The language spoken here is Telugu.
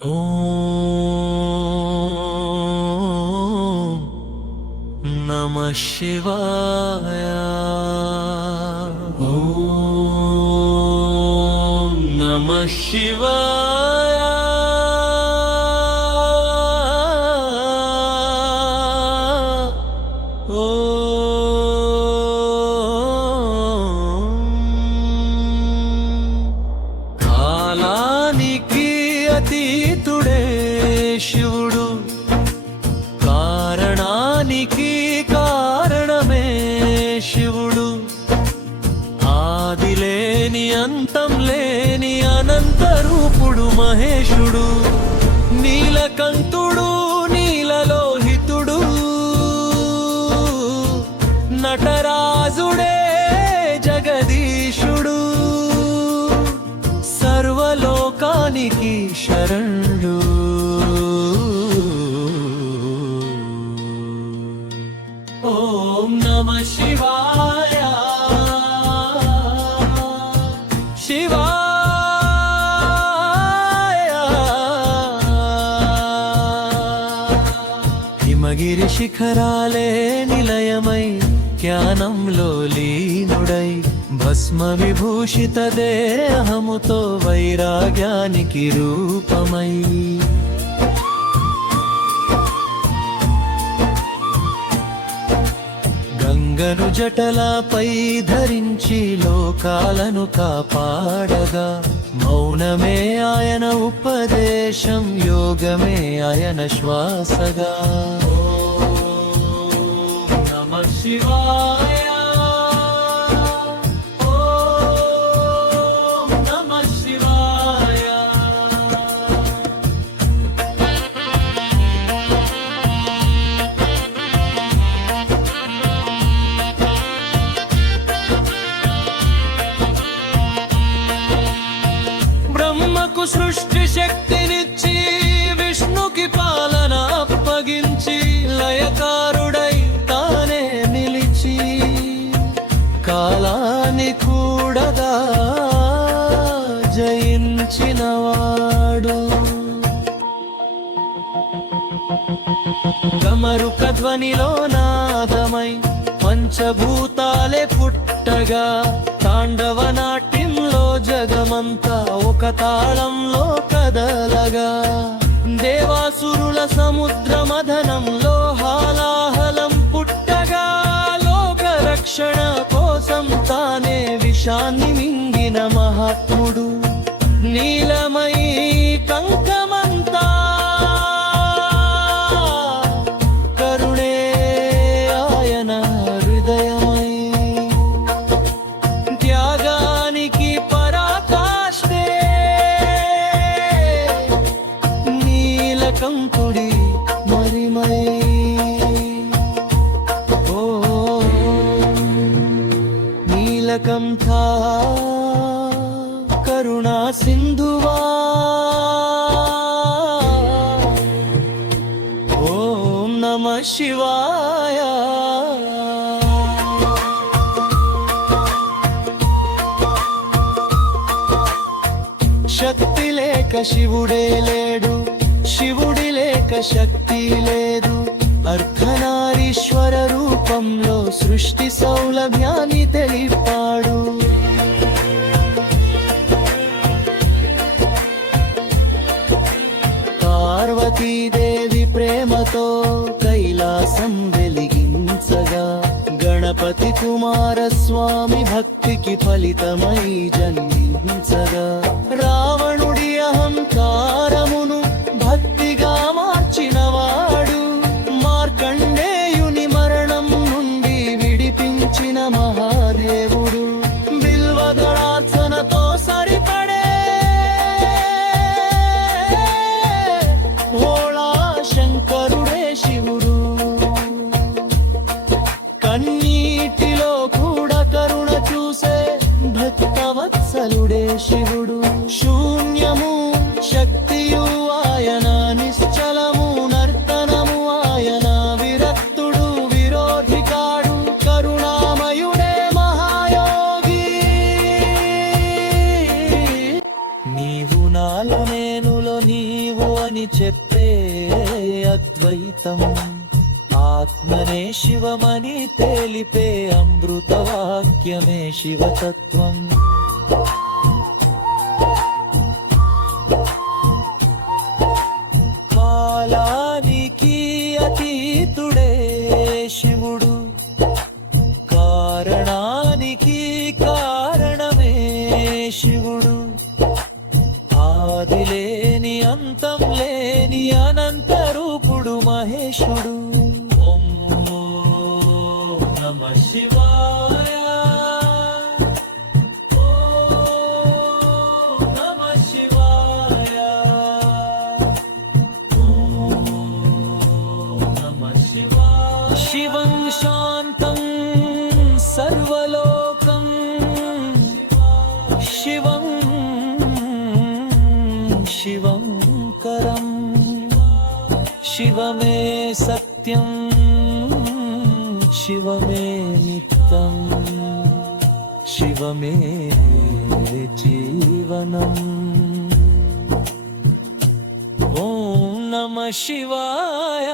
ఓం నమః శివాయ. ఓం నమః శివాయ. కాలానికి అతీతుడే శివుడు, కారణానికి కారణమే శివుడు, ఆదిలేని అంతం లేని అనంత రూపుడు మహేశుడు, నీలకంఠుడు నీలలోహితుడు, నటరాజుడే జగదీశుడు, సర్వలోకానికి శరణుడు. ఓం నమః శివాయ. శివాయ. హిమగిరి శిఖరాలే నిలయమై జ్ఞానంలో లీనుడై, భస్మ విభూషిత దేహముతో వైరాగ్యానికి రూపమై, గంగను జటలపై ధరించి లోకాలను కాపాడగా, మౌనమే ఆయన ఉపదేశం, యోగమే ఆయన శ్వాసగా. ఓం నమః శివాయ. బ్రహ్మకు సృష్టి శక్తినిచ్చి, విష్ణుకి పాలన అప్పగించి, లయకారుడై తానే నిలిచి, కాలాన్ని కూడగా జయించినవాడు. గమరుక ధ్వనిలో నాదమై పంచభూతాలే పుట్టగా, తాండవ నాట్యంలో జగమంతా ఒక తాళంలో కదలగా, దేవాసురుల సముద్ర మథనంలో హాలాహలం పుట్టగా, లోక రక్షణ కోసం తానే విషాన్ని మింగిన మహాత్ముడు, నీలమై కంకమంతా కరుణే ఆయన హృదయమై, త్యాగానికి పరాకాష్ఠే నీలకంఠుడి మరిమై. ఓ నీలకంఠ కరుణా సింధువా, ఓం నమః శివాయ. శక్తి లేక శివుడే లేడు, శివుడి లేక శక్తి లేదు, అర్ధనారీశ్వర రూపంలో సృష్టి సౌలభ్యాన్ని తెలిపాడు. పార్వతీదేవి ప్రేమతో కైలాసం వెలిగించగా, గణపతి కుమారస్వామి భక్తికి ఫలితమై జన్మించగా, రావణుడి అహంకారమును భక్తిగా మార్చినవాడు, మార్కండేయుని మరణం నుండి విడిపించిన మహాదేవుడు, బిల్వదళార్చనతో సరిపడే భోళా శంకరుడే శివుడు, కన్నీటిలో కూడా కరుణ చూసే భక్తవత్సలుడే శివుడు, శూన్య అని చెప్పే అద్వైతం, ఆత్మనే శివమని తెలిపే అమృతవాక్యమే శివతత్వం. కాలానికి అతీతుడే శివుడు, కారణానికి కారణమే శివుడు, ఆది లేని అంతం లేని అనంత రూపుడు మహేశుడు. ఓం నమః శివాయ, ఓం నమః శివాయ, ఓం నమః శివాయ. శివం శాంతం సర్వలోకం, శివం శివంకరం, శివమే సత్యం, శివమే నిత్యం, శివమే జీవనం. ఓం నమః శివాయ.